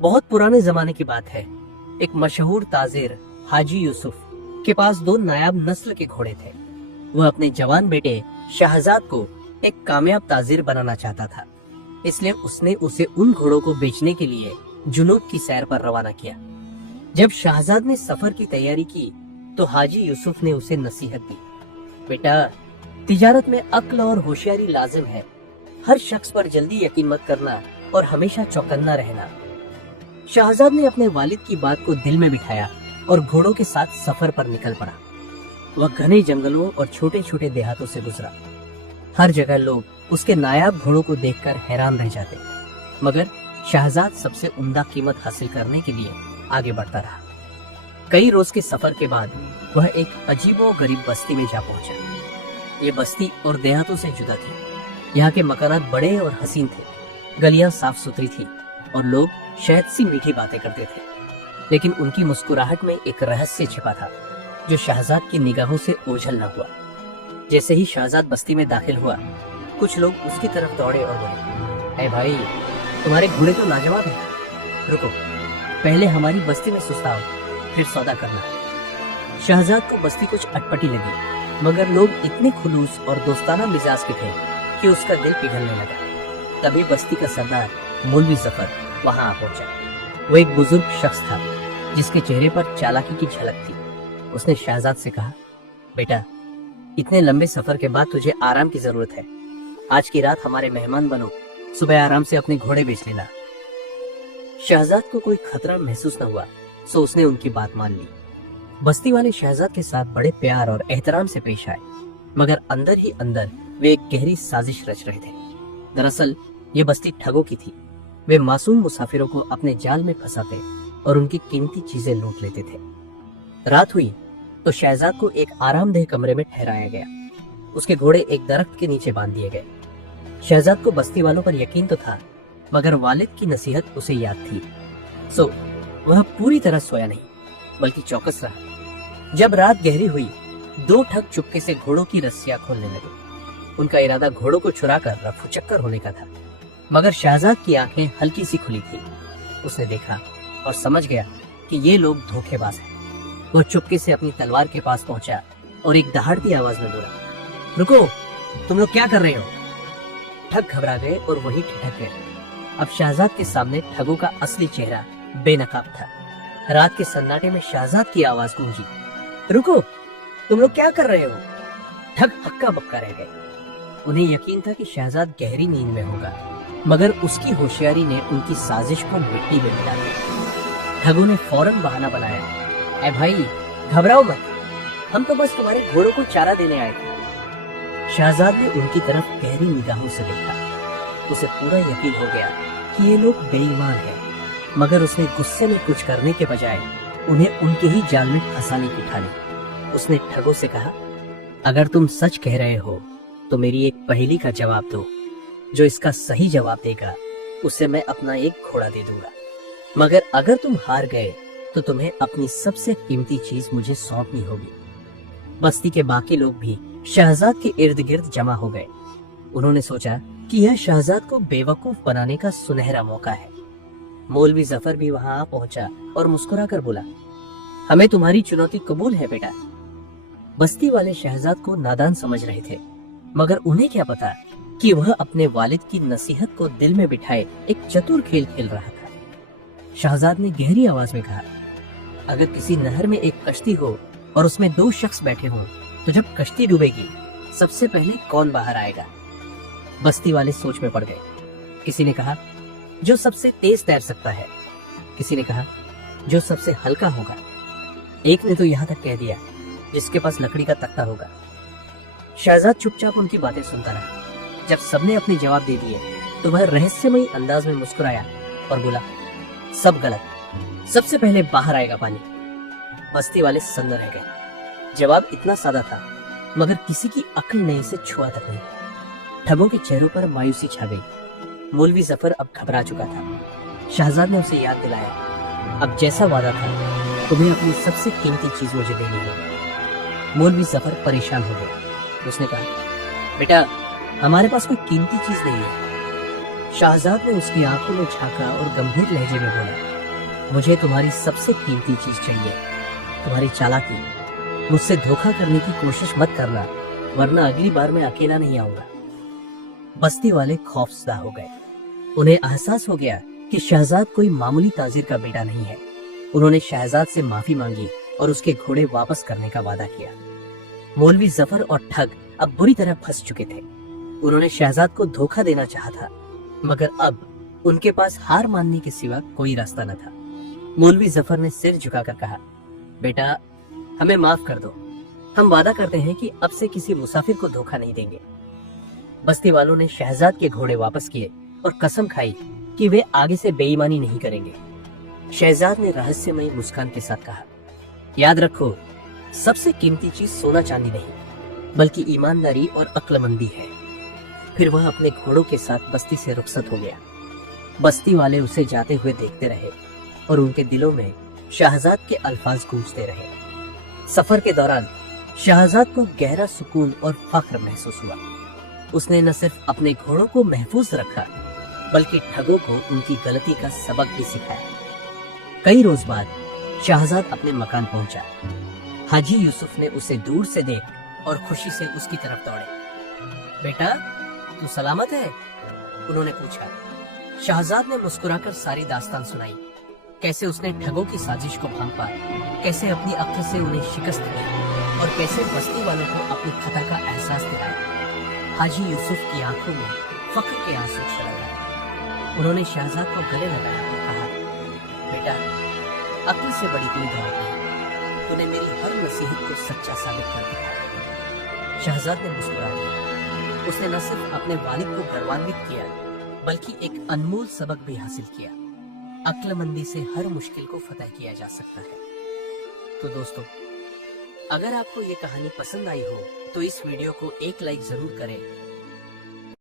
बहुत पुराने जमाने की बात है। एक मशहूर ताजिर हाजी यूसुफ के पास 2 नायाब नस्ल के घोड़े थे। वह अपने जवान बेटे शहजाद को एक कामयाब ताजिर बनाना चाहता था, इसलिए उसने उसे उन घोड़ों को बेचने के लिए जुनूब की सैर पर रवाना किया। जब शहजाद ने सफर की तैयारी की तो हाजी यूसुफ ने उसे नसीहत दी, बेटा, तिजारत में अक्ल और होशियारी लाजिम है। हर शख्स पर जल्दी यकीन मत करना और हमेशा चौकन्ना रहना। शहजाद ने अपने वालिद की बात को दिल में बिठाया और घोड़ों के साथ सफर पर निकल पड़ा। वह घने जंगलों और छोटे छोटे देहातों से गुजरा। हर जगह लोग उसके नायाब घोड़ों को देखकर हैरान रह जाते, मगर शहजाद सबसे उम्दा कीमत हासिल करने के लिए आगे बढ़ता रहा। कई रोज के सफर के बाद वह एक अजीबो गरीब बस्ती में जा पहुंचा। ये बस्ती और देहातों से जुदा थी। यहाँ के मकानात बड़े और हसीन थे, गलियां साफ सुथरी थी और लोग शायद सी मीठी बातें करते थे। लेकिन उनकी मुस्कुराहट में एक रहस्य छिपा था जो शहजाद की निगाहों से ओझल न हुआ। जैसे ही शहजाद बस्ती में दाखिल हुआ, कुछ लोग उसकी तरफ दौड़े और बोले, ऐ भाई, तुम्हारे घोड़े तो लाजवाब हैं। रुको, पहले हमारी बस्ती में सुस्ताओ, फिर सौदा करना। शहजाद को बस्ती कुछ अटपटी लगी, मगर लोग इतने खुलूस और दोस्ताना मिजाज के थे कि उसका दिल पिघलने लगा। तभी बस्ती का सरदार मौलवी जफर वहां आ पहुंचा। वो एक बुजुर्ग शख्स था जिसके चेहरे पर चालाकी की झलक थी। उसने शहजाद से कहा, बेटा, इतने लंबे सफर के बाद तुझे आराम की जरूरत है। आज की रात हमारे मेहमान बनो, सुबह आराम से अपने घोड़े बेच लेना। शहजाद को कोई खतरा महसूस न हुआ, सो उसने उनकी बात मान ली। बस्ती वाले शहजाद के साथ बड़े प्यार और एहतराम से पेश आए, मगर अंदर ही अंदर वे एक गहरी साजिश रच रहे थे। दरअसल ये बस्ती ठगों की थी। वे मासूम मुसाफिरों को अपने जाल में फंसाते और उनकी कीमती चीजें लूट लेते थे। रात हुई तो शहजाद को एक आरामदेह कमरे में ठहराया गया। उसके घोड़े एक दरख्त के नीचे बांध दिए गए। शहजाद को बस्ती वालों पर यकीन तो था, मगर वालिद की नसीहत उसे याद थी, सो वह पूरी तरह सोया नहीं, बल्कि चौकस रहा। जब रात गहरी हुई, 2 ठग चुपके से घोड़ों की रस्सियां खोलने लगे। उनका इरादा घोड़ों को चुराकर रफूचक्कर होने का था, मगर शहजाद की आंखें हल्की सी खुली थी। उसने देखा और समझ गया कि ये लोग धोखेबाज हैं। वह चुपके से अपनी तलवार के पास पहुंचा और एक दहाड़ती आवाज में बोला, रुको, तुम लोग क्या कर रहे हो? ठग घबरा गए और वही ठिठक गए। अब शहजाद के सामने ठगों का असली चेहरा बेनकाब था। रात के सन्नाटे में शहजाद की आवाज गूंजी, रुको, तुम लोग क्या कर रहे हो? ठग हक्का बक्का रह गए। उन्हें यकीन था कि शहजाद गहरी नींद में होगा, मगर उसकी होशियारी ने उनकी साजिश को मिट्टी में मिला दिया। ठगों ने फौरन बहाना बनाया, ऐ भाई, घबराओ मत, हम तो बस तुम्हारे घोड़ों को चारा देने आए थे। शहजाद ने उनकी तरफ गहरी निगाहों से देखा। उसे पूरा यकीन हो गया कि ये लोग बेईमान हैं, मगर उसने गुस्से में कुछ करने के बजाय उन्हें उनके ही जाल में फंसाने की ठानी। उसने ठगों से कहा, अगर तुम सच कह रहे हो तो मेरी एक पहेली का जवाब दो। जो इसका सही जवाब देगा उसे मैं अपना एक घोड़ा दे दूंगा, मगर अगर तुम हार गए तो तुम्हें अपनी सबसे कीमती चीज मुझे सौंपनी होगी। बस्ती के बाकी लोग भी शहजाद के इर्द गिर्द जमा हो गए। उन्होंने सोचा कि यह शहजाद को बेवकूफ बनाने का सुनहरा मौका है। मौलवी जफर भी वहां आ पहुंचा और मुस्कुराकर बोला, हमें तुम्हारी चुनौती कबूल है बेटा। बस्ती वाले शहजाद को नादान समझ रहे थे, मगर उन्हें क्या पता कि वह अपने वालिद की नसीहत को दिल में बिठाए एक चतुर खेल खेल रहा था। शहजाद ने गहरी आवाज में कहा, अगर किसी नहर में एक कश्ती हो और उसमें 2 शख्स बैठे हों, तो जब कश्ती डूबेगी सबसे पहले कौन बाहर आएगा? बस्ती वाले सोच में पड़ गए। किसी ने कहा, जो सबसे तेज तैर सकता है। किसी ने कहा, जो सबसे हल्का होगा। एक ने तो यहाँ तक कह दिया, जिसके पास लकड़ी का तख्ता होगा। शहजाद चुपचाप उनकी बातें सुनता रहा। जब सबने अपने जवाब दे दिए तो वह रहस्यमयी अंदाज में मुस्कुराया और बोला, सब गलत, सबसे पहले बाहर आएगा पानी। बस्ती वाले सन्न रह गए। जवाब इतना सादा था, मगर किसी की अक्ल ने इसे छुआ तक नहीं। ठगों के चेहरों पर मायूसी छा गई। मौलवी जफर अब घबरा चुका था। शहजाद ने उसे याद दिलाया, अब जैसा वादा था तुम्हें अपनी सबसे कीमती चीज मुझे देनी होगी। मौलवी जफर परेशान हो गया। उसने कहा, बेटा, हमारे पास कोई कीमती चीज नहीं है। शहजाद ने उसकी आंखों में झांका और गंभीर लहजे में बोला, मुझे तुम्हारी सबसे कीमती चीज चाहिए, तुम्हारी चालाकी। मुझसे धोखा करने की कोशिश मत करना, वरना अगली बार मैं अकेला नहीं आऊंगा। बस्ती वाले खौफजदा हो गए। उन्हें एहसास हो गया कि शहजाद कोई मामूली ताजिर का बेटा नहीं है। उन्होंने शहजाद से माफी मांगी और उसके घोड़े वापस करने का वादा किया। मौलवी जफर और ठग अब बुरी तरह फंस चुके थे। उन्होंने शहजाद को धोखा देना चाहा था, मगर अब उनके पास हार मानने के सिवा कोई रास्ता न था। मौलवी जफर ने सिर झुकाकर कहा, बेटा हमें माफ कर दो, हम वादा करते हैं कि अब से किसी मुसाफिर को धोखा नहीं देंगे। बस्ती वालों ने शहजाद के घोड़े वापस किए और कसम खाई कि वे आगे से बेईमानी नहीं करेंगे। शहजाद ने रहस्यमयी मुस्कान के साथ कहा, याद रखो, सबसे कीमती चीज सोना चांदी नहीं, बल्कि ईमानदारी और अक्लमंदी है। फिर वह अपने घोड़ों के साथ बस्ती से रुखसत हो गया। बस्ती वाले उसे जाते हुए देखते रहे और उनके दिलों में शहजाद के अल्फाज गूंजते रहे। सफर के दौरान शहजाद को गहरा सुकून और फख्र महसूस हुआ। उसने न सिर्फ अपने घोड़ों को महफूज रखा, बल्कि ठगों को उनकी गलती का सबक भी सिखाया। कई रोज बाद शहजाद अपने मकान पहुंचा। हाजी यूसुफ ने उसे दूर से देख और खुशी से उसकी तरफ दौड़े। बेटा तू सलामत है? उन्होंने पूछा। शहजाद ने मुस्कुराकर सारी दास्तान सुनाई, कैसे उसने ठगों की साजिश को भांपा, कैसे अपनी अक्ल से उन्हें शिकस्त दी और कैसे बस्ती वालों को अपनी खता का एहसास दिलाया। हाजी यूसुफ की आंखों में फख्र के आंसू छलक गए। उन्होंने शहजाद को गले लगाया और कहा, बेटा अक्ल से बड़ी कोई दौलत नहीं, तूने मेरी हर नसीहत को सच्चा साबित कर दिया। शहजाद ने मुस्कुरा दिया। उसने न सिर्फ अपने वालिद को गर्वान्वित किया, बल्कि एक अनमोल सबक भी हासिल किया। अक्लमंदी से हर मुश्किल को फतह किया जा सकता है। तो दोस्तों, अगर आपको ये कहानी पसंद आई हो तो इस वीडियो को एक लाइक जरूर करें